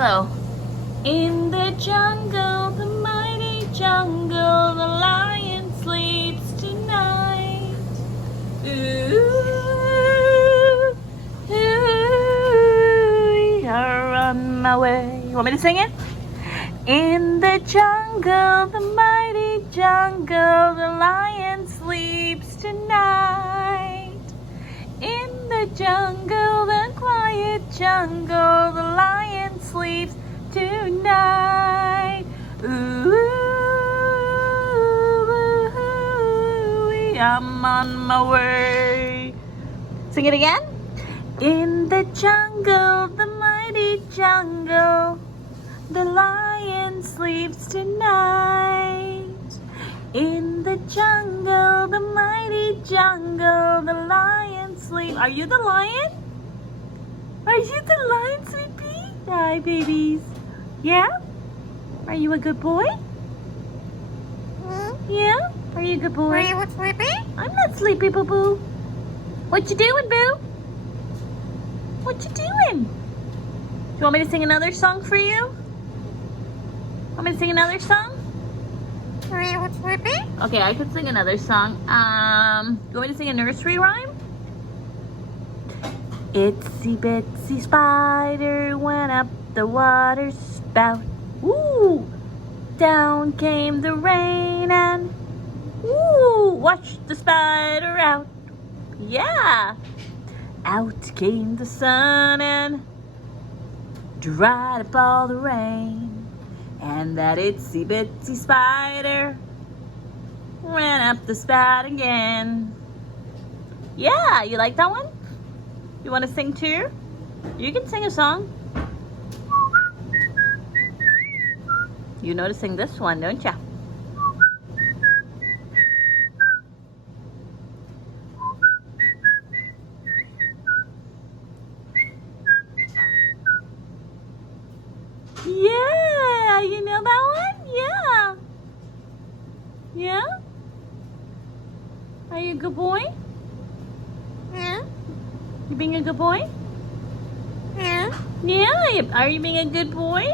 Milo. In the jungle, the mighty jungle, the lion sleeps tonight. Ooh, ooh, you're on my way. You want me to sing it? In the jungle, the mighty jungle, the lion sleeps tonight. In the jungle, the quiet jungle, the lion sleeps tonight. Ooh, I'm on my way. Sing it again. In the jungle, the mighty jungle, the lion sleeps tonight. In the jungle, the mighty jungle, the lion sleeps. Are you the lion? Are you the lion, Sleepy? Hi, babies. Yeah? Are you a good boy? Yeah? Are you a good boy? Are you sleepy? I'm not sleepy, boo-boo. What you doing, boo? What you doing? Do you want me to sing another song for you? Want me to sing another song? Are you sleepy? Okay, I could sing another song. Do you want me to sing a nursery rhyme? Itsy bitsy spider went up the water spout. Ooh! Down came the rain and ooh! Washed the spider out. Yeah! Out came the sun and dried up all the rain. And that itsy bitsy spider ran up the spout again. Yeah, you like that one? You want to sing too? You can sing a song. You know to sing this one, don't ya? Yeah, you know that one? Yeah. Yeah? Are you a good boy? Yeah. You being a good boy? Yeah. Yeah. Are you being a good boy?